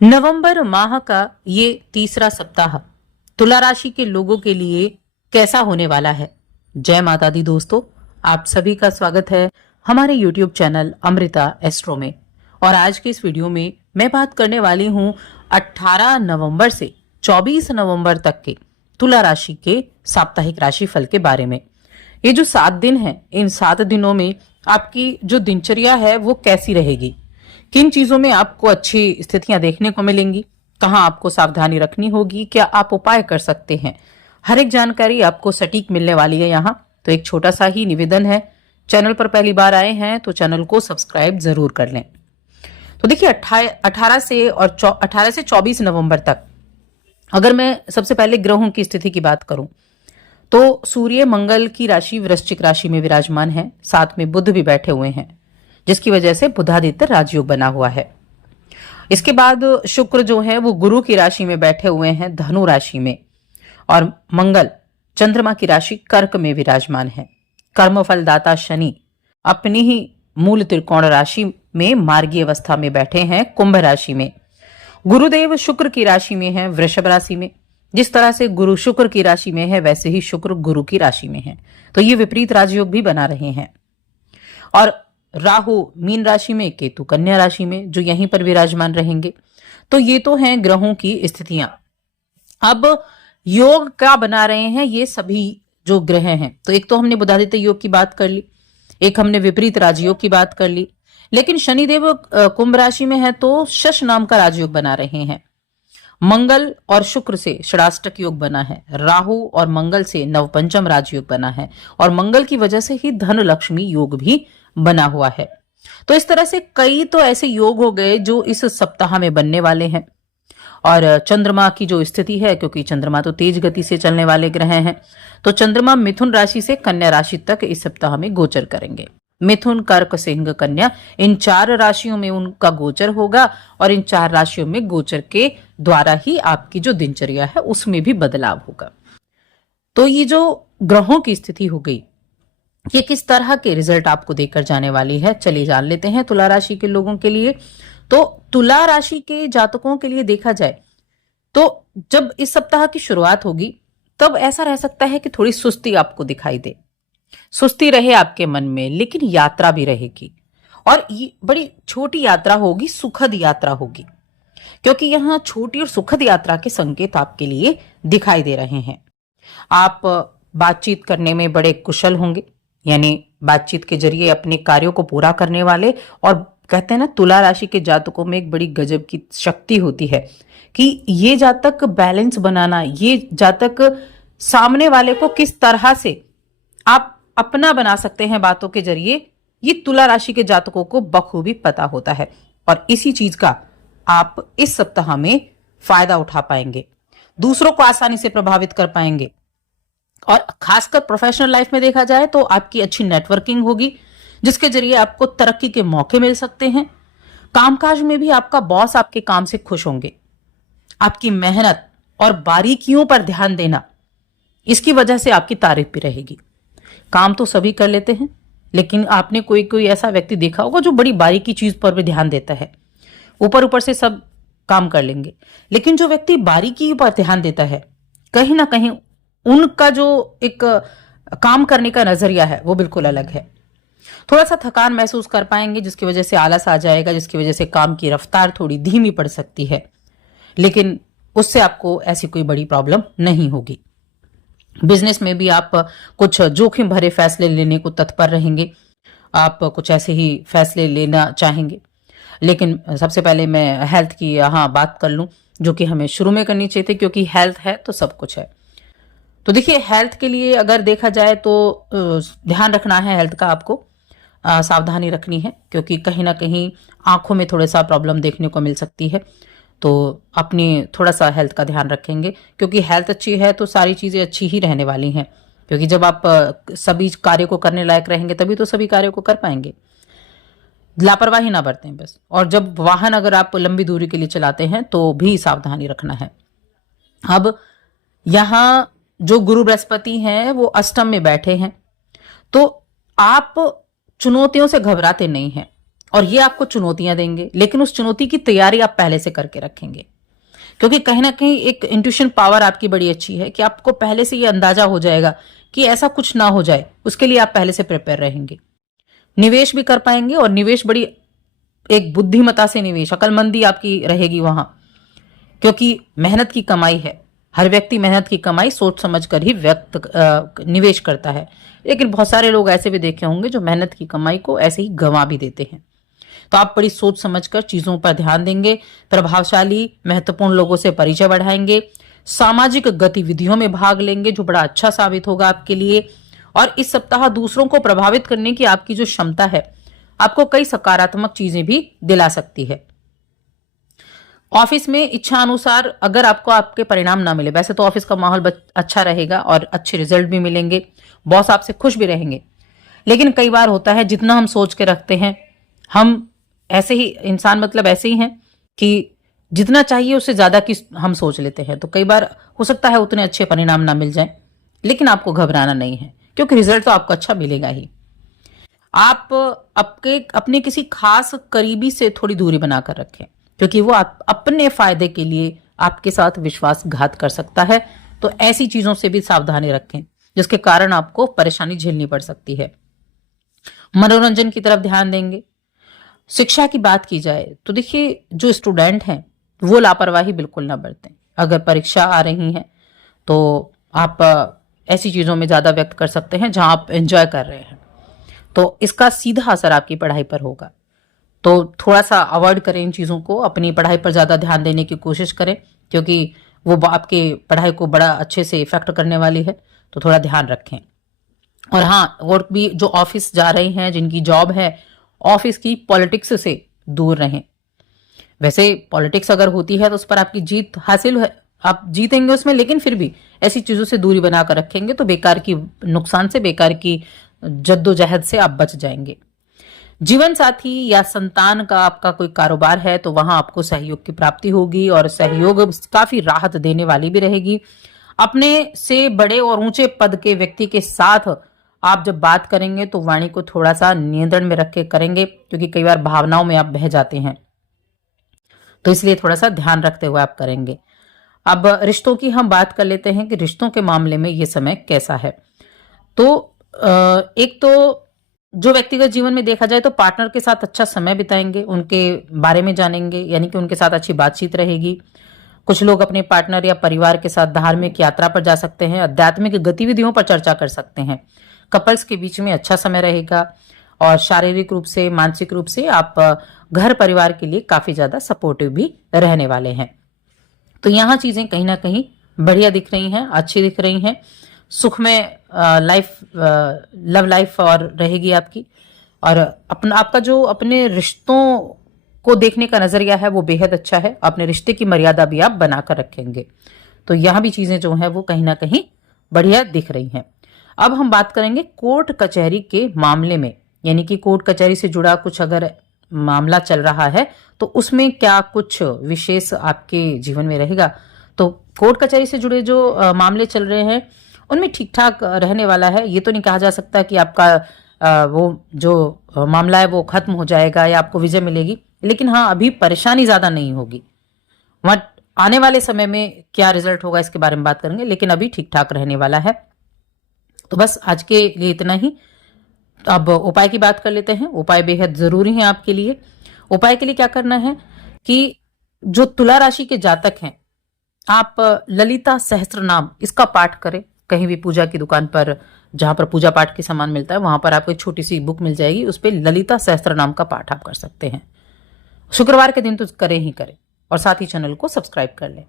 नवंबर माह का ये तीसरा सप्ताह तुला राशि के लोगों के लिए कैसा होने वाला है। जय माता दी दोस्तों, आप सभी का स्वागत है हमारे YouTube चैनल अमृता एस्ट्रो में। और आज के इस वीडियो में मैं बात करने वाली हूं 18 नवंबर से 24 नवंबर तक के तुला राशि के साप्ताहिक राशिफल के बारे में। ये जो 7 दिन है, इन 7 दिनों में आपकी जो दिनचर्या है वो कैसी रहेगी, किन चीजों में आपको अच्छी स्थितियां देखने को मिलेंगी, कहां आपको सावधानी रखनी होगी, क्या आप उपाय कर सकते हैं, हर एक जानकारी आपको सटीक मिलने वाली है यहाँ। तो एक छोटा सा ही निवेदन है, चैनल पर पहली बार आए हैं तो चैनल को सब्सक्राइब जरूर कर लें। तो देखिए 18 से 24 नवंबर तक अगर मैं सबसे पहले ग्रहों की स्थिति की बात करूं तो सूर्य मंगल की राशि वृश्चिक राशि में विराजमान है, साथ में बुध भी बैठे हुए हैं, जिसकी वजह से बुधादित्य राजयोग बना हुआ है। इसके बाद शुक्र जो है वो गुरु की राशि में बैठे हुए हैं, धनु राशि में, और मंगल चंद्रमा की राशि कर्क में विराजमान है। कर्मफल दाता शनि अपनी ही मूल त्रिकोण राशि में मार्गीय अवस्था में बैठे हैं, कुंभ राशि में। गुरुदेव शुक्र की राशि में है, वृषभ राशि में। जिस तरह से गुरु शुक्र की राशि में है वैसे ही शुक्र गुरु की राशि में है, तो ये विपरीत राजयोग भी बना रहे हैं। और राहु मीन राशि में, केतु कन्या राशि में, जो यहीं पर विराजमान रहेंगे। तो ये तो हैं ग्रहों की स्थितियां। अब योग क्या बना रहे हैं ये सभी जो ग्रह हैं, तो एक तो हमने बुधादित्य योग की बात कर ली, एक हमने विपरीत राजयोग की बात कर ली। लेकिन शनिदेव कुंभ राशि में है तो शश नाम का राजयोग बना रहे हैं। मंगल और शुक्र से षडाष्टक योग बना है, राहु और मंगल से नवपंचम राजयोग बना है, और मंगल की वजह से ही धन लक्ष्मी योग भी बना हुआ है। तो इस तरह से कई तो ऐसे योग हो गए जो इस सप्ताह में बनने वाले हैं। और चंद्रमा की जो स्थिति है, क्योंकि चंद्रमा तो तेज गति से चलने वाले ग्रह हैं, तो चंद्रमा मिथुन राशि से कन्या राशि तक इस सप्ताह में गोचर करेंगे। मिथुन, कर्क, सिंह, कन्या, इन 4 राशियों में उनका गोचर होगा, और इन 4 राशियों में गोचर के द्वारा ही आपकी जो दिनचर्या है उसमें भी बदलाव होगा। तो ये जो ग्रहों की स्थिति हो गई, ये किस तरह के रिजल्ट आपको देकर जाने वाली है, चलिए जान लेते हैं तुला राशि के लोगों के लिए। तो तुला राशि के जातकों के लिए देखा जाए तो जब इस सप्ताह की शुरुआत होगी तब ऐसा रह सकता है कि थोड़ी सुस्ती आपको दिखाई दे, सुस्ती रहे आपके मन में, लेकिन यात्रा भी रहेगी, और ये बड़ी छोटी यात्रा होगी, सुखद यात्रा होगी, क्योंकि यहां छोटी और सुखद यात्रा के संकेत आपके लिए दिखाई दे रहे हैं। आप बातचीत करने में बड़े कुशल होंगे, यानी बातचीत के जरिए अपने कार्यों को पूरा करने वाले। और कहते हैं ना, तुला राशि के जातकों में एक बड़ी गजब की शक्ति होती है कि ये जातक बैलेंस बनाना, ये जातक सामने वाले को किस तरह से आप अपना बना सकते हैं बातों के जरिए, ये तुला राशि के जातकों को बखूबी पता होता है। और इसी चीज का आप इस सप्ताह में फायदा उठा पाएंगे, दूसरों को आसानी से प्रभावित कर पाएंगे। और खासकर प्रोफेशनल लाइफ में देखा जाए तो आपकी अच्छी नेटवर्किंग होगी, जिसके जरिए आपको तरक्की के मौके मिल सकते हैं। कामकाज में भी आपका बॉस आपके काम से खुश होंगे। आपकी मेहनत और बारीकियों पर ध्यान देना, इसकी वजह से आपकी तारीफ भी रहेगी। काम तो सभी कर लेते हैं, लेकिन आपने कोई कोई ऐसा व्यक्ति देखा होगा जो बड़ी बारीकी चीज पर भी ध्यान देता है। ऊपर ऊपर से सब काम कर लेंगे, लेकिन जो व्यक्ति बारीकी पर ध्यान देता है, कहीं ना कहीं उनका जो एक काम करने का नजरिया है वो बिल्कुल अलग है। थोड़ा सा थकान महसूस कर पाएंगे, जिसकी वजह से आलस आ जाएगा, जिसकी वजह से काम की रफ्तार थोड़ी धीमी पड़ सकती है, लेकिन उससे आपको ऐसी कोई बड़ी प्रॉब्लम नहीं होगी। बिजनेस में भी आप कुछ जोखिम भरे फैसले लेने को तत्पर रहेंगे, आप कुछ ऐसे ही फैसले लेना चाहेंगे। लेकिन सबसे पहले मैं हेल्थ की यहाँ बात कर लूं, जो कि हमें शुरू में करनी चाहिए थी, क्योंकि हेल्थ है तो सब कुछ है। तो देखिए, हेल्थ के लिए अगर देखा जाए तो ध्यान रखना है हेल्थ का, आपको सावधानी रखनी है, क्योंकि कहीं ना कहीं आंखों में थोड़ा सा प्रॉब्लम देखने को मिल सकती है। तो अपनी थोड़ा सा हेल्थ का ध्यान रखेंगे, क्योंकि हेल्थ अच्छी है तो सारी चीजें अच्छी ही रहने वाली हैं। क्योंकि जब आप सभी कार्य को करने लायक रहेंगे तभी तो सभी कार्यों को कर पाएंगे। लापरवाही ना बरतें बस। और जब वाहन अगर आप लंबी दूरी के लिए चलाते हैं तो भी सावधानी रखना है। अब यहां जो गुरु बृहस्पति हैं वो अष्टम में बैठे हैं, तो आप चुनौतियों से घबराते नहीं हैं। और ये आपको चुनौतियां देंगे, लेकिन उस चुनौती की तैयारी आप पहले से करके रखेंगे, क्योंकि कहीं ना कहीं एक इंट्यूशन पावर आपकी बड़ी अच्छी है कि आपको पहले से ये अंदाजा हो जाएगा कि ऐसा कुछ ना हो जाए, उसके लिए आप पहले से प्रिपेयर रहेंगे। निवेश भी कर पाएंगे, और निवेश बड़ी एक बुद्धिमता से निवेश, अकलमंदी आपकी रहेगी वहां, क्योंकि मेहनत की कमाई है। हर व्यक्ति मेहनत की कमाई सोच समझ कर ही निवेश करता है, लेकिन बहुत सारे लोग ऐसे भी देखे होंगे जो मेहनत की कमाई को ऐसे ही गंवा भी देते हैं। तो आप बड़ी सोच समझकर चीजों पर ध्यान देंगे, प्रभावशाली महत्वपूर्ण लोगों से परिचय बढ़ाएंगे, सामाजिक गतिविधियों में भाग लेंगे जो बड़ा अच्छा साबित होगा आपके लिए। और इस सप्ताह दूसरों को प्रभावित करने की आपकी जो क्षमता है आपको कई सकारात्मक चीजें भी दिला सकती है। ऑफिस में इच्छा अनुसार अगर आपको आपके परिणाम ना मिले, वैसे तो ऑफिस का माहौल अच्छा रहेगा और अच्छे रिजल्ट भी मिलेंगे, बॉस आपसे खुश भी रहेंगे, लेकिन कई बार होता है जितना हम सोच के रखते हैं, हम ऐसे ही इंसान मतलब ऐसे ही हैं कि जितना चाहिए उससे ज्यादा की हम सोच लेते हैं। तो कई बार हो सकता है उतने अच्छे परिणाम ना मिल जाए, लेकिन आपको घबराना नहीं है, क्योंकि रिजल्ट तो आपको अच्छा मिलेगा ही। आप अपने किसी खास करीबी से थोड़ी दूरी बनाकर रखें, क्योंकि वो आप अपने फायदे के लिए आपके साथ विश्वासघात कर सकता है। तो ऐसी चीजों से भी सावधानी रखें जिसके कारण आपको परेशानी झेलनी पड़ सकती है। मनोरंजन की तरफ ध्यान देंगे। शिक्षा की बात की जाए तो देखिए, जो स्टूडेंट हैं वो लापरवाही बिल्कुल ना बरतें। अगर परीक्षा आ रही है तो आप ऐसी चीजों में ज्यादा व्यक्त कर सकते हैं जहां आप एंजॉय कर रहे हैं, तो इसका सीधा असर आपकी पढ़ाई पर होगा। तो थोड़ा सा अवॉइड करें इन चीजों को, अपनी पढ़ाई पर ज्यादा ध्यान देने की कोशिश करें, क्योंकि वो आपकी पढ़ाई को बड़ा अच्छे से इफेक्ट करने वाली है। तो थोड़ा ध्यान रखें। और हाँ, और भी जो ऑफिस जा रहे हैं, जिनकी जॉब है, ऑफिस की पॉलिटिक्स से दूर रहें। वैसे पॉलिटिक्स अगर होती है तो उस पर आपकी जीत हासिल है, आप जीतेंगे उसमें, लेकिन फिर भी ऐसी चीजों से दूरी बनाकर रखेंगे तो बेकार की नुकसान से, बेकार की जद्दोजहद से आप बच जाएंगे। जीवन साथी या संतान का आपका कोई कारोबार है तो वहां आपको सहयोग की प्राप्ति होगी, और सहयोग काफी राहत देने वाली भी रहेगी। अपने से बड़े और ऊंचे पद के व्यक्ति के साथ आप जब बात करेंगे तो वाणी को थोड़ा सा नियंत्रण में रख के करेंगे, क्योंकि कई बार भावनाओं में आप बह जाते हैं, तो इसलिए थोड़ा सा ध्यान रखते हुए आप करेंगे। अब रिश्तों की हम बात कर लेते हैं कि रिश्तों के मामले में ये समय कैसा है। तो एक तो जो व्यक्तिगत जीवन में देखा जाए तो पार्टनर के साथ अच्छा समय बिताएंगे, उनके बारे में जानेंगे, यानी कि उनके साथ अच्छी बातचीत रहेगी। कुछ लोग अपने पार्टनर या परिवार के साथ धार्मिक यात्रा पर जा सकते हैं, आध्यात्मिक गतिविधियों पर चर्चा कर सकते हैं। कपल्स के बीच में अच्छा समय रहेगा, और शारीरिक रूप से, मानसिक रूप से आप घर परिवार के लिए काफी ज्यादा सपोर्टिव भी रहने वाले हैं। तो यहाँ चीजें कहीं ना कहीं बढ़िया दिख रही हैं, अच्छी दिख रही हैं। सुखमय लव लाइफ और रहेगी आपकी, और आपका जो अपने रिश्तों को देखने का नजरिया है वो बेहद अच्छा है। अपने रिश्ते की मर्यादा भी आप बनाकर रखेंगे, तो यहां भी चीजें जो है वो कहीं ना कहीं बढ़िया दिख रही हैं। अब हम बात करेंगे कोर्ट कचहरी के मामले में, यानी कि कोर्ट कचहरी से जुड़ा कुछ अगर मामला चल रहा है तो उसमें क्या कुछ विशेष आपके जीवन में रहेगा। तो कोर्ट कचहरी से जुड़े जो मामले चल रहे हैं उनमें ठीक ठाक रहने वाला है। ये तो नहीं कहा जा सकता कि आपका वो जो मामला है वो खत्म हो जाएगा या आपको विजय मिलेगी, लेकिन हाँ, अभी परेशानी ज्यादा नहीं होगी। वहां आने वाले समय में क्या रिजल्ट होगा इसके बारे में बात करेंगे, लेकिन अभी ठीक ठाक रहने वाला है। तो बस आज के लिए इतना ही। अब उपाय की बात कर लेते हैं। उपाय बेहद जरूरी है आपके लिए। उपाय के लिए क्या करना है कि जो तुला राशि के जातक हैं, आप ललिता सहस्त्र नाम इसका पाठ करें। कहीं भी पूजा की दुकान पर, जहां पर पूजा पाठ के सामान मिलता है, वहां पर आपको एक छोटी सी बुक मिल जाएगी, उस पर ललिता सहस्त्र नाम का पाठ आप कर सकते हैं। शुक्रवार के दिन तो करें ही करें, और साथ ही चैनल को सब्सक्राइब कर लें।